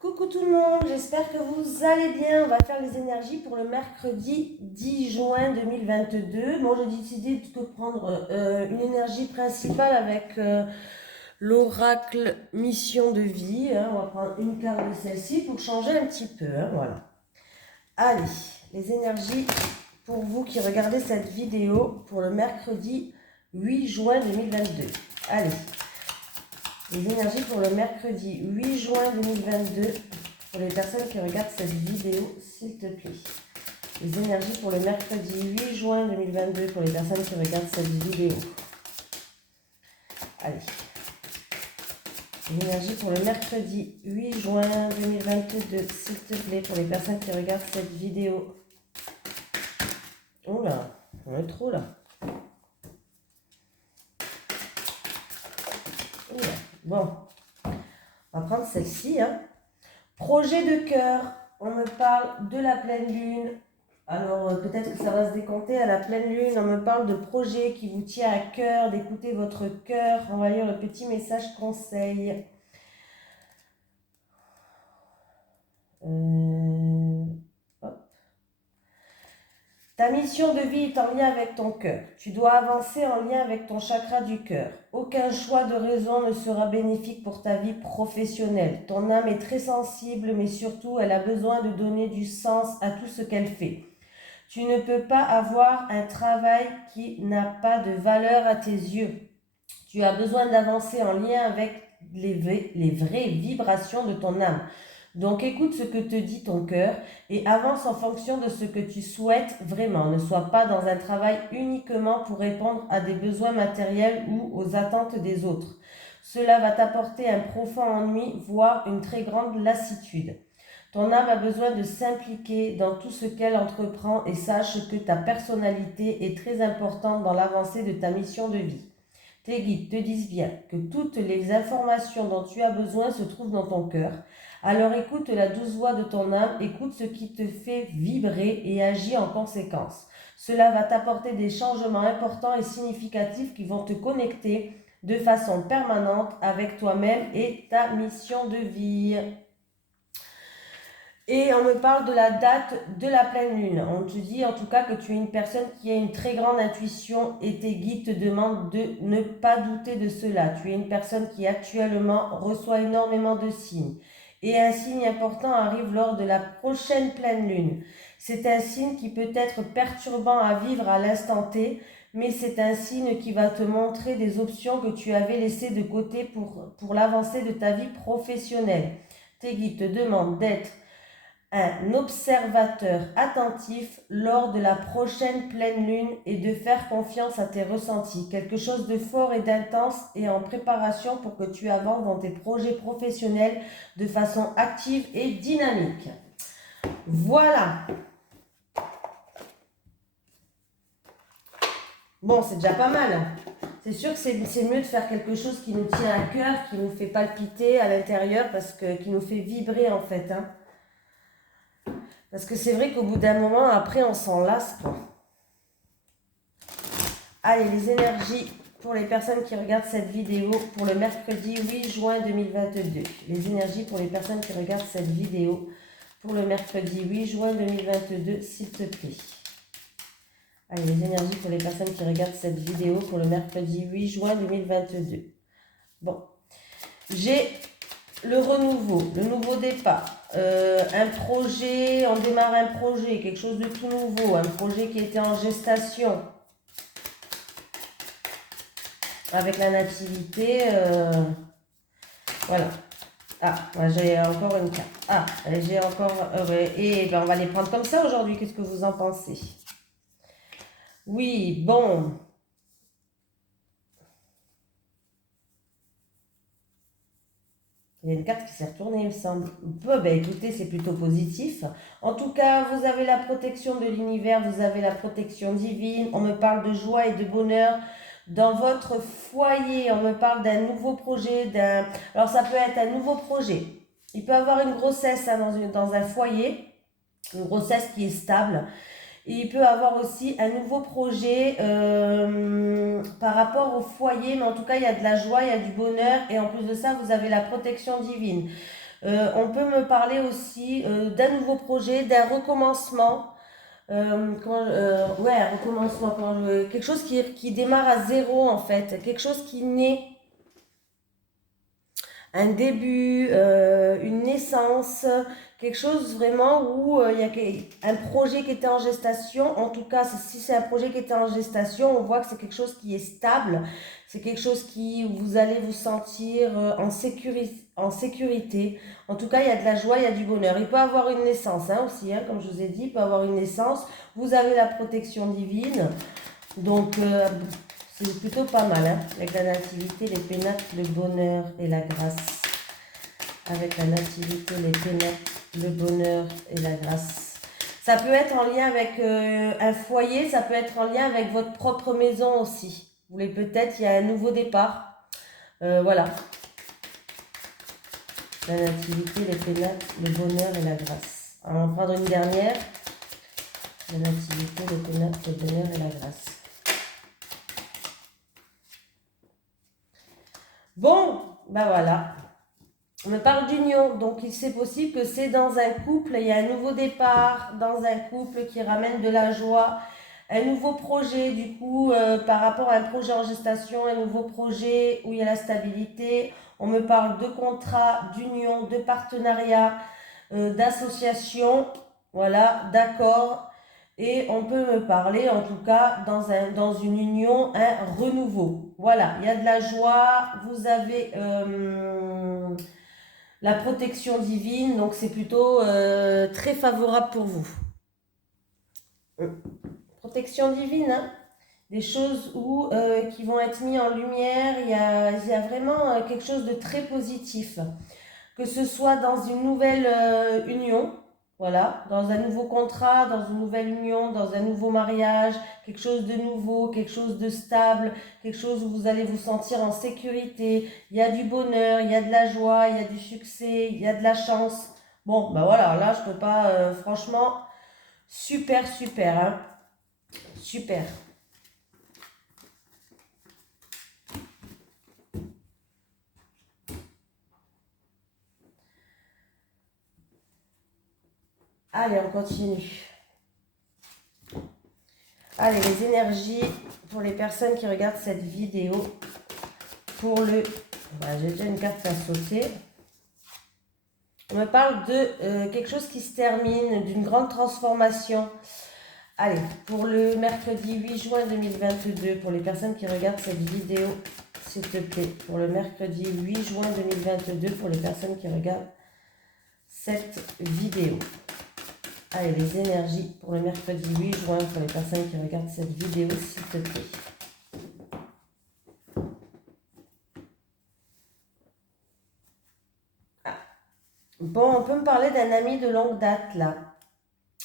Coucou tout le monde, j'espère que vous allez bien. On va faire les énergies pour le mercredi 10 juin 2022. Bon, j'ai décidé de prendre une énergie principale avec l'oracle mission de vie. On va prendre une carte de celle-ci pour changer un petit peu. Voilà. Allez, les énergies pour vous qui regardez cette vidéo pour le mercredi 8 juin 2022. Allez. Les énergies pour le mercredi 8 juin 2022, pour les personnes qui regardent cette vidéo, s'il te plaît. Les énergies pour le mercredi 8 juin 2022, pour les personnes qui regardent cette vidéo. Allez. Les énergies pour le mercredi 8 juin 2022, s'il te plaît, pour les personnes qui regardent cette vidéo. Oh là, on est trop là. Oh là. Bon, on va prendre celle-ci. Projet de cœur, on me parle de la pleine lune. Alors peut-être que ça va se décompter à la pleine lune. On me parle de projet qui vous tient à cœur, d'écouter votre cœur. On va lire le petit message conseil. Hop. Ta mission de vie est en lien avec ton cœur. Tu dois avancer en lien avec ton chakra du cœur. Aucun choix de raison ne sera bénéfique pour ta vie professionnelle. Ton âme est très sensible, mais surtout, elle a besoin de donner du sens à tout ce qu'elle fait. Tu ne peux pas avoir un travail qui n'a pas de valeur à tes yeux. Tu as besoin d'avancer en lien avec les vraies vibrations de ton âme. Donc écoute ce que te dit ton cœur et avance en fonction de ce que tu souhaites vraiment. Ne sois pas dans un travail uniquement pour répondre à des besoins matériels ou aux attentes des autres. Cela va t'apporter un profond ennui, voire une très grande lassitude. Ton âme a besoin de s'impliquer dans tout ce qu'elle entreprend et sache que ta personnalité est très importante dans l'avancée de ta mission de vie. Tes guides te disent bien que toutes les informations dont tu as besoin se trouvent dans ton cœur. Alors écoute la douce voix de ton âme, écoute ce qui te fait vibrer et agis en conséquence. Cela va t'apporter des changements importants et significatifs qui vont te connecter de façon permanente avec toi-même et ta mission de vie. Et on me parle de la date de la pleine lune. On te dit en tout cas que tu es une personne qui a une très grande intuition et tes guides te demandent de ne pas douter de cela. Tu es une personne qui actuellement reçoit énormément de signes. Et un signe important arrive lors de la prochaine pleine lune. C'est un signe qui peut être perturbant à vivre à l'instant T, mais c'est un signe qui va te montrer des options que tu avais laissées de côté pour l'avancée de ta vie professionnelle. Tes guides te demandent d'être un observateur attentif lors de la prochaine pleine lune et de faire confiance à tes ressentis. Quelque chose de fort et d'intense est en préparation pour que tu avances dans tes projets professionnels de façon active et dynamique. Voilà. Bon, c'est déjà pas mal. C'est sûr que c'est mieux de faire quelque chose qui nous tient à cœur, qui nous fait palpiter à l'intérieur, qui nous fait vibrer en fait. Parce que c'est vrai qu'au bout d'un moment, après, on s'en lasse, quoi. Allez, les énergies pour les personnes qui regardent cette vidéo pour le mercredi 8 juin 2022. Les énergies pour les personnes qui regardent cette vidéo pour le mercredi 8 juin 2022, s'il te plaît. Allez, les énergies pour les personnes qui regardent cette vidéo pour le mercredi 8 juin 2022. Bon, j'ai le renouveau, le nouveau départ, un projet, on démarre un projet, quelque chose de tout nouveau, un projet qui était en gestation avec la nativité, voilà. Ah, j'ai encore une carte. Ah, j'ai encore, et ben on va les prendre comme ça aujourd'hui, qu'est-ce que vous en pensez? Oui, bon. Il y a une carte qui s'est retournée, il me semble. Ben, écoutez, c'est plutôt positif. En tout cas, vous avez la protection de l'univers, vous avez la protection divine. On me parle de joie et de bonheur dans votre foyer. On me parle d'un nouveau projet. Alors, ça peut être un nouveau projet. Il peut avoir une grossesse dans un foyer, une grossesse qui est stable. Et il peut avoir aussi un nouveau projet par rapport au foyer, mais en tout cas, il y a de la joie, il y a du bonheur, et en plus de ça, vous avez la protection divine. On peut me parler aussi d'un nouveau projet, d'un recommencement. Ouais, un recommencement. Quelque chose qui démarre à zéro en fait. Quelque chose qui naît, un début, une naissance, quelque chose vraiment où il y a un projet qui était en gestation. En tout cas, si c'est un projet qui était en gestation, on voit que c'est quelque chose qui est stable. C'est quelque chose qui, où vous allez vous sentir en sécurité. En tout cas, il y a de la joie, il y a du bonheur. Il peut avoir une naissance hein, aussi, hein, comme je vous ai dit, il peut avoir une naissance. Vous avez la protection divine. Donc, c'est plutôt pas mal, hein, avec la nativité, les pénacles, le bonheur et la grâce. Avec la nativité, les pénacles, le bonheur et la grâce. Ça peut être en lien avec un foyer, ça peut être en lien avec votre propre maison aussi. Vous voulez peut-être, il y a un nouveau départ. Voilà. La nativité, les pénacles, le bonheur et la grâce. Alors, on va prendre une dernière. La nativité, les pénacles, le bonheur et la grâce. Bon, ben voilà. On me parle d'union, donc il c'est possible que c'est dans un couple, il y a un nouveau départ dans un couple qui ramène de la joie, un nouveau projet du coup par rapport à un projet en gestation, un nouveau projet où il y a la stabilité. On me parle de contrat, d'union, de partenariat, d'association, voilà, d'accord. Et on peut me parler, en tout cas, dans une union, un renouveau. Voilà, il y a de la joie, vous avez la protection divine, donc c'est plutôt très favorable pour vous. Protection divine, hein, des choses qui vont être mises en lumière, il y a vraiment quelque chose de très positif. Que ce soit dans une nouvelle union, voilà, dans un nouveau contrat, dans une nouvelle union, dans un nouveau mariage, quelque chose de nouveau, quelque chose de stable, quelque chose où vous allez vous sentir en sécurité, il y a du bonheur, il y a de la joie, il y a du succès, il y a de la chance. Bon, ben voilà, là je peux pas, franchement, super, super, hein, super. Allez, on continue. Allez, les énergies pour les personnes qui regardent cette vidéo. Pour le... j'ai déjà une carte à sauter. On me parle de quelque chose qui se termine, d'une grande transformation. Allez, pour le mercredi 8 juin 2022, pour les personnes qui regardent cette vidéo, s'il te plaît. Pour le mercredi 8 juin 2022, pour les personnes qui regardent cette vidéo. Allez, les énergies pour le mercredi 8 juin, pour les personnes qui regardent cette vidéo, s'il te plaît. Bon, on peut me parler d'un ami de longue date, là.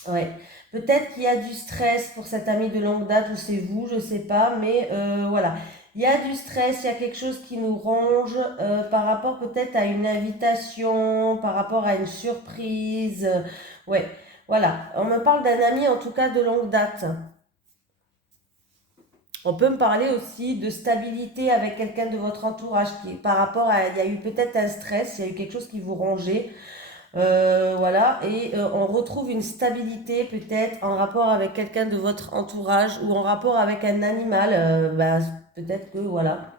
Ouais. Peut-être qu'il y a du stress pour cet ami de longue date, ou c'est vous, je ne sais pas, mais voilà. Il y a du stress, il y a quelque chose qui nous ronge par rapport peut-être à une invitation, par rapport à une surprise. Ouais, voilà. On me parle d'un ami, en tout cas, de longue date. On peut me parler aussi de stabilité avec quelqu'un de votre entourage qui, par rapport à, il y a eu peut-être un stress, il y a eu quelque chose qui vous rongeait, voilà, et on retrouve une stabilité peut-être en rapport avec quelqu'un de votre entourage ou en rapport avec un animal, peut-être que voilà.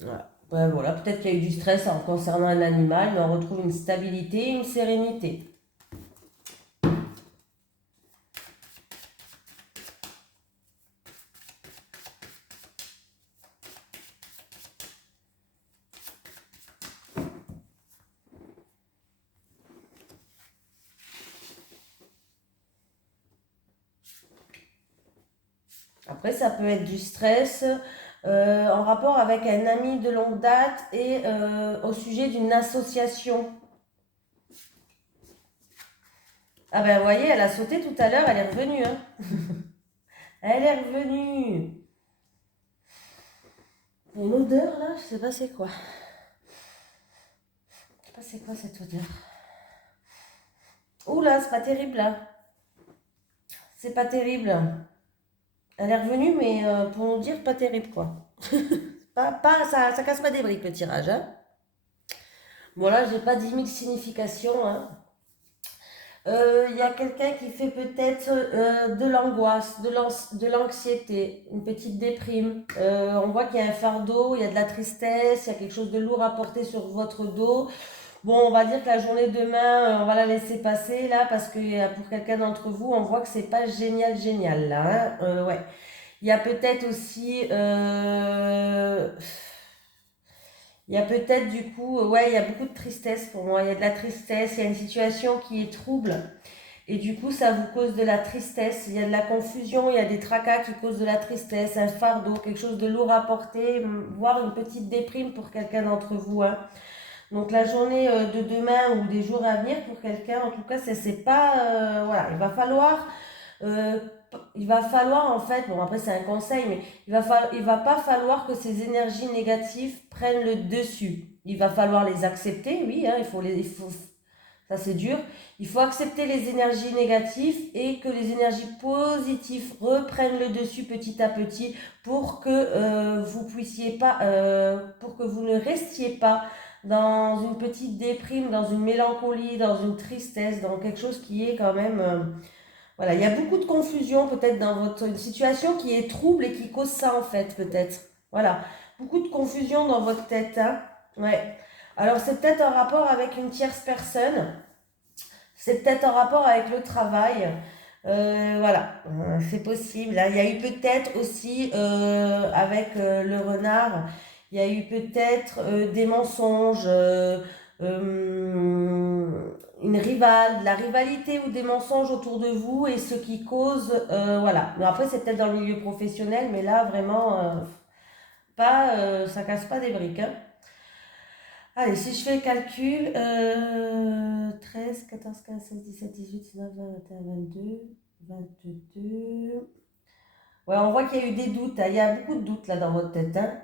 Voilà. Ben, voilà, peut-être qu'il y a eu du stress en concernant un animal, mais on retrouve une stabilité et une sérénité. Après, ça peut être du stress en rapport avec un ami de longue date et au sujet d'une association. Ah ben, vous voyez, elle a sauté tout à l'heure, elle est revenue. Hein. Elle est revenue. Il y a une odeur là, je sais pas c'est quoi. Je sais pas c'est quoi cette odeur. Oula, c'est pas terrible là. C'est pas terrible. Elle est revenue, mais pour nous dire pas terrible quoi. Ça casse pas des briques le tirage. Hein. Bon là, j'ai pas 10 000 significations, hein. Il y a quelqu'un qui fait peut-être de l'angoisse, de l'anxiété, une petite déprime. On voit qu'il y a un fardeau, il y a de la tristesse, il y a quelque chose de lourd à porter sur votre dos. Bon, on va dire que la journée de demain, on va la laisser passer là parce que pour quelqu'un d'entre vous, on voit que c'est pas génial, génial là, hein. Ouais. Il y a peut-être aussi, il y a peut-être du coup, ouais, il y a beaucoup de tristesse pour moi. Il y a de la tristesse, il y a une situation qui est trouble. Et du coup, ça vous cause de la tristesse. Il y a de la confusion, il y a des tracas qui causent de la tristesse, un fardeau, quelque chose de lourd à porter, voire une petite déprime pour quelqu'un d'entre vous, hein. Donc la journée de demain ou des jours à venir pour quelqu'un, en tout cas, c'est pas, voilà, euh, il va falloir en fait, bon après c'est un conseil, mais il va pas falloir que ces énergies négatives prennent le dessus. Il va falloir les accepter, oui, hein, ça c'est dur. Il faut accepter les énergies négatives et que les énergies positives reprennent le dessus petit à petit pour que vous puissiez pas, pour que vous ne restiez pas dans une petite déprime, dans une mélancolie, dans une tristesse, dans quelque chose qui est quand même, voilà, il y a beaucoup de confusion peut-être dans une situation qui est trouble et qui cause ça en fait peut-être. Voilà, beaucoup de confusion dans votre tête, hein. Ouais. Alors c'est peut-être un rapport avec une tierce personne. C'est peut-être en rapport avec le travail. Voilà, c'est possible, hein. Il y a eu peut-être aussi avec le renard, il y a eu peut-être des mensonges, de la rivalité ou des mensonges autour de vous et ce qui cause, voilà. Mais après, c'est peut-être dans le milieu professionnel, mais là, vraiment, ça casse pas des briques, hein. Allez, si je fais le calcul, 13, 14, 15, 16, 17, 18, 19, 20, 21, 22, 22. Ouais, on voit qu'il y a eu des doutes, hein. Il y a beaucoup de doutes là dans votre tête, hein.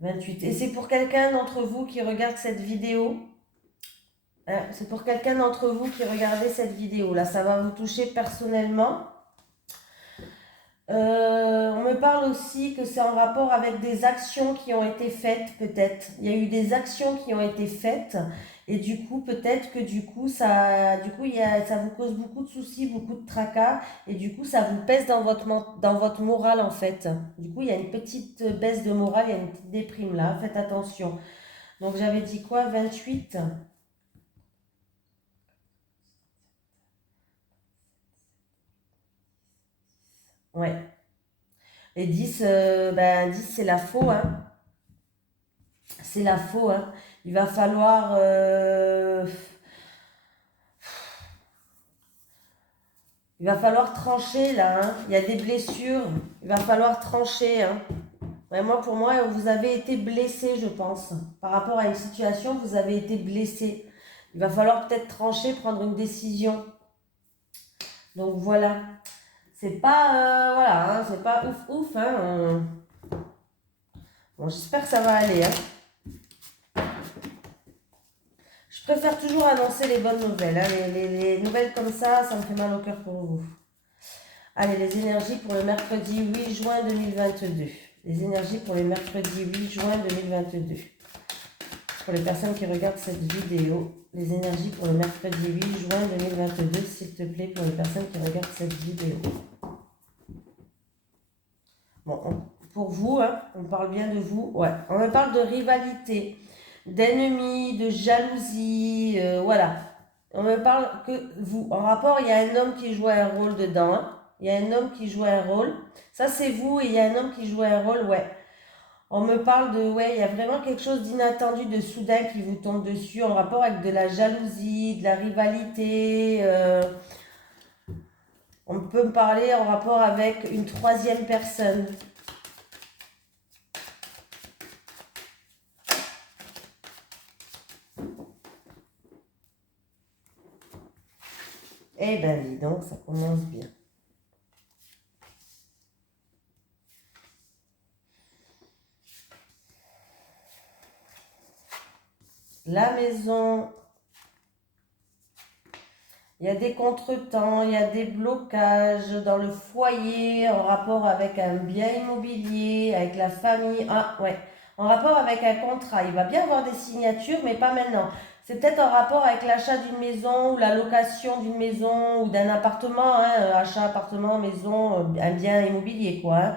28. Et c'est pour quelqu'un d'entre vous qui regarde cette vidéo. Hein, c'est pour quelqu'un d'entre vous qui regardez cette vidéo. Là, ça va vous toucher personnellement. On me parle aussi que c'est en rapport avec des actions qui ont été faites, peut-être. Il y a eu des actions qui ont été faites, et du coup, peut-être que ça vous cause beaucoup de soucis, beaucoup de tracas, et du coup, ça vous pèse dans votre morale, en fait. Du coup, il y a une petite baisse de morale, il y a une petite déprime là, faites attention. Donc, j'avais dit quoi, 28? Ouais. Et 10, ben 10 c'est la faux, hein. C'est la faux, hein. Il va falloir, il va falloir trancher là, hein. Il y a des blessures. Il va falloir trancher, hein. Ouais, pour moi, vous avez été blessé, je pense. Par rapport à une situation, vous avez été blessé. Il va falloir peut-être trancher, prendre une décision. Donc voilà. C'est pas, voilà, hein, c'est pas ouf ouf, hein. Bon, j'espère que ça va aller, hein. Je préfère toujours annoncer les bonnes nouvelles, hein. Les nouvelles comme ça me fait mal au cœur pour vous. Allez, les énergies pour le mercredi 8 juin 2022. Les énergies pour le mercredi 8 juin 2022. Pour les personnes qui regardent cette vidéo, les énergies pour le mercredi 8 juin 2022, s'il te plaît, pour les personnes qui regardent cette vidéo. Bon, pour vous, hein, on parle bien de vous. Ouais, on me parle de rivalité, d'ennemis, de jalousie, voilà. On me parle que vous. En rapport, il y a un homme qui joue un rôle dedans, hein. Il y a un homme qui joue un rôle. Ça, c'est vous et il y a un homme qui joue un rôle, ouais. On me parle de, ouais, il y a vraiment quelque chose d'inattendu, de soudain qui vous tombe dessus en rapport avec de la jalousie, de la rivalité. On peut me parler en rapport avec une troisième personne. Eh ben, dis donc, ça commence bien. La maison, il y a des contretemps, il y a des blocages dans le foyer en rapport avec un bien immobilier, avec la famille. Ah ouais, en rapport avec un contrat. Il va bien avoir des signatures, mais pas maintenant. C'est peut-être en rapport avec l'achat d'une maison ou la location d'une maison ou d'un appartement, hein, achat, appartement, maison, un bien immobilier, quoi. Hein.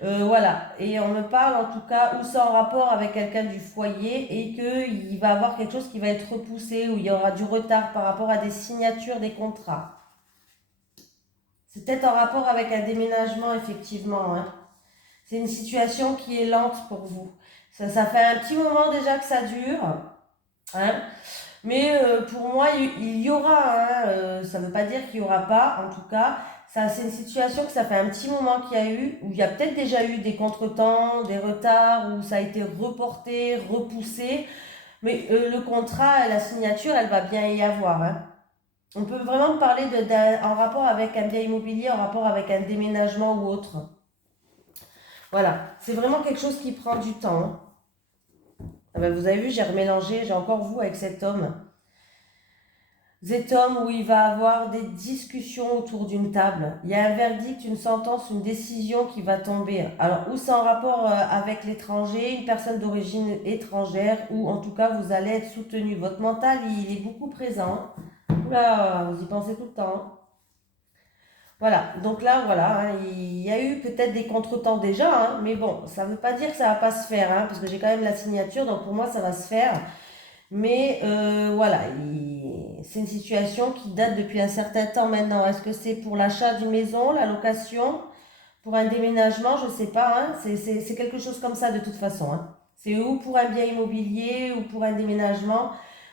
Voilà, et on me parle en tout cas où c'est en rapport avec quelqu'un du foyer et qu'il va avoir quelque chose qui va être repoussé, où il y aura du retard par rapport à des signatures des contrats. C'est peut-être en rapport avec un déménagement, effectivement. Hein. C'est une situation qui est lente pour vous. Ça fait un petit moment déjà que ça dure. Hein. Mais pour moi, il y aura. Hein, ça ne veut pas dire qu'il n'y aura pas, en tout cas. Ça, c'est une situation que ça fait un petit moment qu'il y a eu, où il y a peut-être déjà eu des contretemps, des retards, où ça a été reporté, repoussé. Mais le contrat, la signature, elle va bien y avoir. Hein. On peut vraiment parler en rapport avec un bien immobilier, en rapport avec un déménagement ou autre. Voilà, c'est vraiment quelque chose qui prend du temps. Hein. Ah ben, vous avez vu, j'ai remélangé, j'ai encore vous avec cet homme. Cet homme où il va avoir des discussions autour d'une table. Il y a un verdict, une sentence, une décision qui va tomber. Alors, ou c'est en rapport avec l'étranger, une personne d'origine étrangère, ou en tout cas, vous allez être soutenu. Votre mental, il est beaucoup présent. Oula, vous y pensez tout le temps. Voilà, donc là, voilà, hein, il y a eu peut-être des contretemps déjà, hein, mais bon, ça ne veut pas dire que ça ne va pas se faire, hein, parce que j'ai quand même la signature, donc pour moi, ça va se faire. Mais voilà, c'est une situation qui date depuis un certain temps maintenant. Est-ce que c'est pour l'achat d'une maison, la location, pour un déménagement? Je ne sais pas, hein, c'est quelque chose comme ça de toute façon. Hein. C'est ou pour un bien immobilier ou pour un déménagement.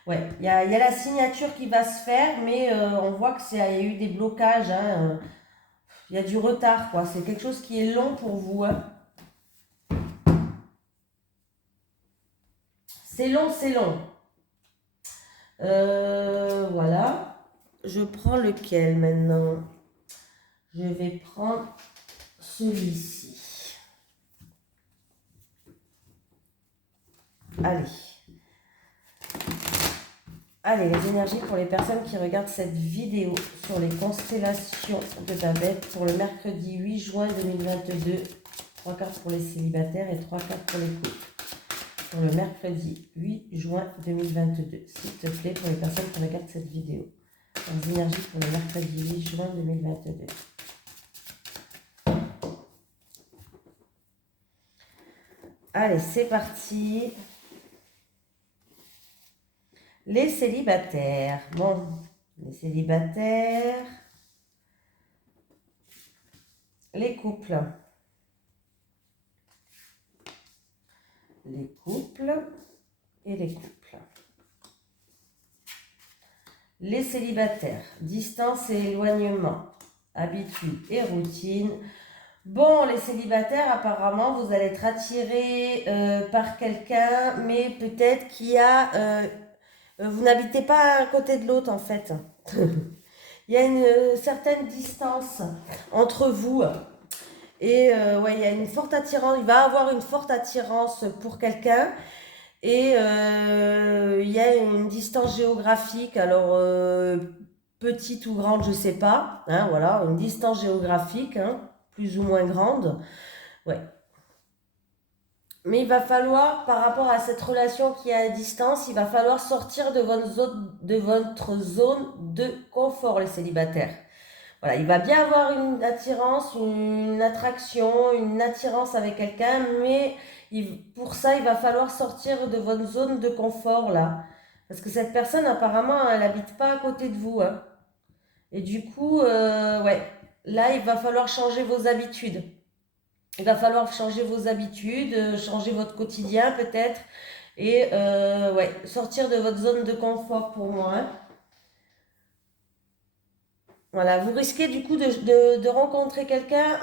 Ouais, il y a la signature qui va se faire, mais on voit qu'il y a eu des blocages. Hein, il y a du retard, quoi. C'est quelque chose qui est long pour vous. Hein. C'est long, c'est long. Voilà. Je prends lequel maintenant? Je vais prendre celui-ci. Allez. Allez, les énergies pour les personnes qui regardent cette vidéo sur les constellations de Babel pour le mercredi 8 juin 2022. 3 cartes pour les célibataires et 3 cartes pour les couples. Pour le mercredi 8 juin 2022. S'il te plaît, pour les personnes qui regardent cette vidéo. Les énergies pour le mercredi 8 juin 2022. Allez, c'est parti. Les célibataires. Bon, les célibataires. Les couples. Les couples et les couples. Les célibataires. Distance et éloignement. Habitude et routine. Bon, les célibataires, apparemment, vous allez être attirés par quelqu'un, mais peut-être qu'il y a... vous n'habitez pas à côté de l'autre, en fait. Il y a une certaine distance entre vous. Et ouais, il y a une forte attirance. Il va avoir une forte attirance pour quelqu'un. Et il y a une distance géographique. Alors, petite ou grande, je ne sais pas. Hein, voilà, une distance géographique. Hein, plus ou moins grande. Ouais. Mais il va falloir, par rapport à cette relation qui est à distance, il va falloir sortir de votre zone de confort, les célibataires. Voilà, il va bien avoir une attirance, une attraction, une attirance avec quelqu'un, mais pour ça, il va falloir sortir de votre zone de confort, là. Parce que cette personne, apparemment, elle n'habite pas à côté de vous. Hein. Et du coup, ouais, là, il va falloir changer vos habitudes. Il va falloir changer vos habitudes, changer votre quotidien peut-être. Et ouais, sortir de votre zone de confort pour moi. Hein. Voilà, vous risquez du coup de rencontrer quelqu'un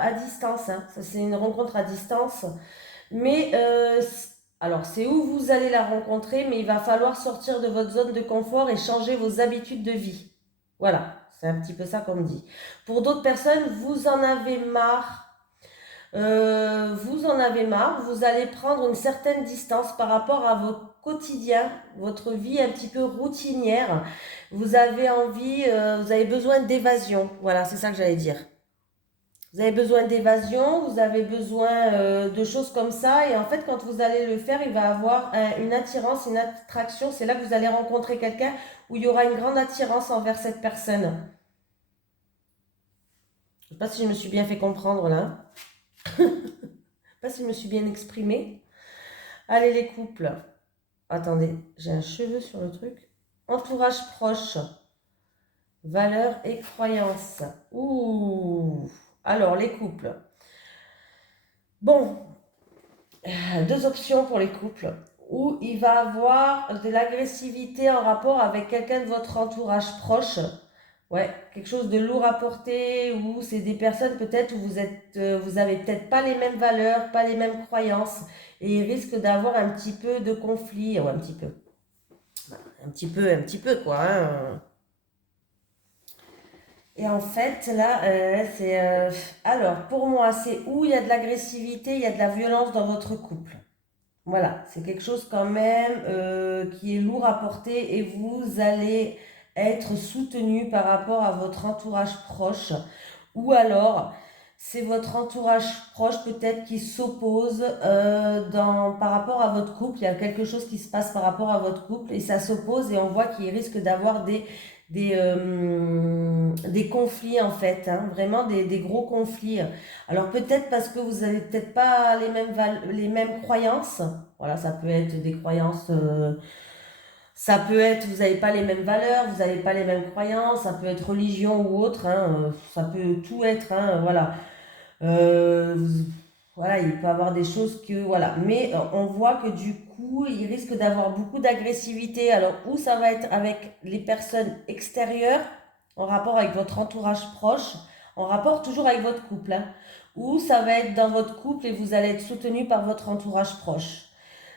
à distance. Hein. Ça, c'est une rencontre à distance. Mais alors, c'est où vous allez la rencontrer, mais il va falloir sortir de votre zone de confort et changer vos habitudes de vie. Voilà, c'est un petit peu ça qu'on me dit. Pour d'autres personnes, vous en avez marre. Vous en avez marre, vous allez prendre une certaine distance par rapport à votre quotidien, votre vie un petit peu routinière. Vous avez envie, vous avez besoin d'évasion. Voilà, c'est ça que j'allais dire. Vous avez besoin d'évasion, vous avez besoin de choses comme ça. Et en fait, quand vous allez le faire, il va avoir une attirance, une attraction. C'est là que vous allez rencontrer quelqu'un où il y aura une grande attirance envers cette personne. Je ne sais pas si je me suis bien fait comprendre là. Je ne sais pas si je me suis bien exprimée. Allez les couples. Attendez, j'ai un cheveu sur le truc. Entourage proche. Valeurs et croyances. Ouh. Alors les couples. Bon, deux options pour les couples. Où il va avoir de l'agressivité en rapport avec quelqu'un de votre entourage proche. Ouais, quelque chose de lourd à porter, ou c'est des personnes peut-être où vous avez peut-être pas les mêmes valeurs, pas les mêmes croyances, et il risque d'avoir un petit peu de conflit, ou un petit peu quoi. Hein. Et en fait, là, alors pour moi, c'est où il y a de l'agressivité, il y a de la violence dans votre couple. Voilà, c'est quelque chose quand même qui est lourd à porter et vous allez être soutenu par rapport à votre entourage proche. Ou alors, c'est votre entourage proche peut-être qui s'oppose par rapport à votre couple. Il y a quelque chose qui se passe par rapport à votre couple et ça s'oppose et on voit qu'il risque d'avoir des conflits en fait, hein, vraiment des gros conflits. Alors peut-être parce que vous n'avez peut-être pas les mêmes croyances. Voilà, ça peut être des croyances, ça peut être vous n'avez pas les mêmes valeurs, vous n'avez pas les mêmes croyances, ça peut être religion ou autre, hein, ça peut tout être, hein, voilà. Voilà, il peut y avoir des choses que, voilà. Mais on voit que du coup, il risque d'avoir beaucoup d'agressivité. Alors, où ça va être avec les personnes extérieures, en rapport avec votre entourage proche, en rapport toujours avec votre couple, hein, ou ça va être dans votre couple et vous allez être soutenu par votre entourage proche.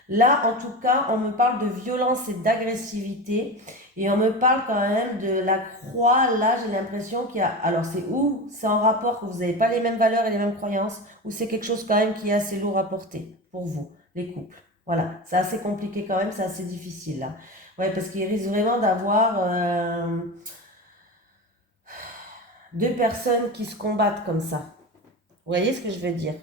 Là, en tout cas, on me parle de violence et d'agressivité. Et on me parle quand même de la croix. Là, j'ai l'impression qu'il y a... Alors, c'est où c'est en rapport que vous n'avez pas les mêmes valeurs et les mêmes croyances, ou c'est quelque chose quand même qui est assez lourd à porter pour vous, les couples. Voilà, c'est assez compliqué quand même, c'est assez difficile là. Ouais, parce qu'il risque vraiment d'avoir deux personnes qui se combattent comme ça. Vous voyez ce que je veux dire?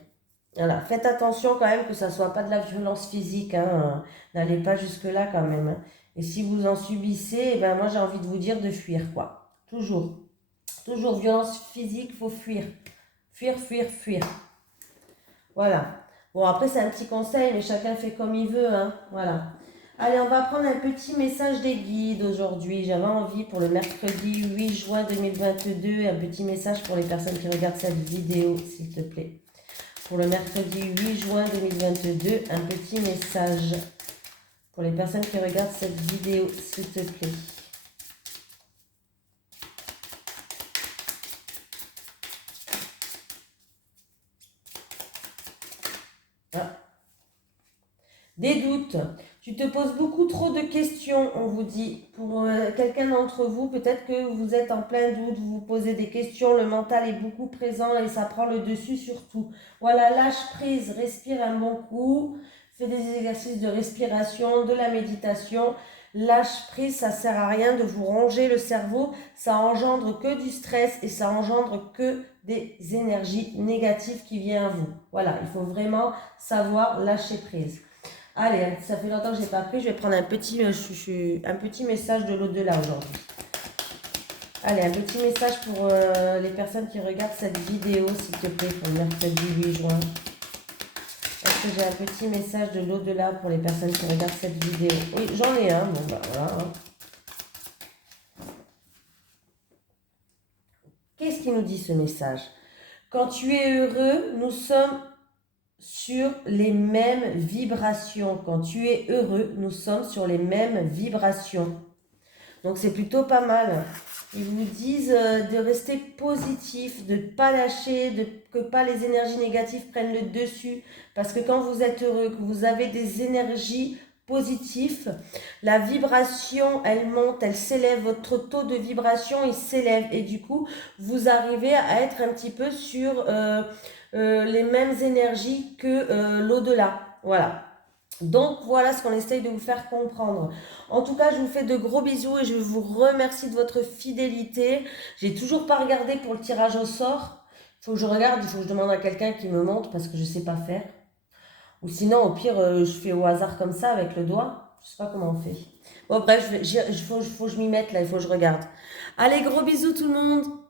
Voilà, faites attention quand même que ça ne soit pas de la violence physique, hein. N'allez pas jusque-là quand même. Hein. Et si vous en subissez, eh ben moi j'ai envie de vous dire de fuir, quoi. Toujours. Toujours violence physique, faut fuir. Fuir, fuir, fuir. Voilà. Bon, après c'est un petit conseil, mais chacun fait comme il veut, hein. Voilà. Allez, on va prendre un petit message des guides aujourd'hui. J'avais envie pour le mercredi 8 juin 2022, un petit message pour les personnes qui regardent cette vidéo, s'il te plaît. Pour le mercredi 8 juin 2022, un petit message pour les personnes qui regardent cette vidéo, s'il te plaît. Ah. Des doutes. Tu te poses beaucoup trop de questions, on vous dit. Pour quelqu'un d'entre vous, peut-être que vous êtes en plein doute, vous vous posez des questions, le mental est beaucoup présent et ça prend le dessus sur tout. Voilà, lâche prise, respire un bon coup, fais des exercices de respiration, de la méditation. Lâche prise, ça sert à rien de vous ronger le cerveau, ça engendre que du stress et ça engendre que des énergies négatives qui viennent à vous. Voilà, il faut vraiment savoir lâcher prise. Allez, ça fait longtemps que je n'ai pas pris. Je vais prendre un petit message de l'au-delà aujourd'hui. Allez, un petit message pour les personnes qui regardent cette vidéo, s'il te plaît, pour le mercredi 8 juin. Est-ce que j'ai un petit message de l'au-delà pour les personnes qui regardent cette vidéo? Oui, j'en ai un. Bon, bah voilà. Hein. Qu'est-ce qui nous dit ce message? Quand tu es heureux, nous sommes sur les mêmes vibrations. Quand tu es heureux, nous sommes sur les mêmes vibrations. Donc c'est plutôt pas mal. Ils vous disent de rester positif, de ne pas lâcher, que pas les énergies négatives prennent le dessus. Parce que quand vous êtes heureux, que vous avez des énergies positives, la vibration, elle monte, elle s'élève, votre taux de vibration, il s'élève. Et du coup, vous arrivez à être un petit peu sur les mêmes énergies que l'au-delà. Voilà. Donc voilà ce qu'on essaye de vous faire comprendre. En tout cas, je vous fais de gros bisous et je vous remercie de votre fidélité. J'ai toujours pas regardé pour le tirage au sort. Faut que je regarde, il faut que je demande à quelqu'un qui me montre parce que je sais pas faire. Ou sinon, au pire, je fais au hasard comme ça avec le doigt. Je sais pas comment on fait. Bon, bref, faut que je m'y mette là, il faut que je regarde. Allez, gros bisous tout le monde!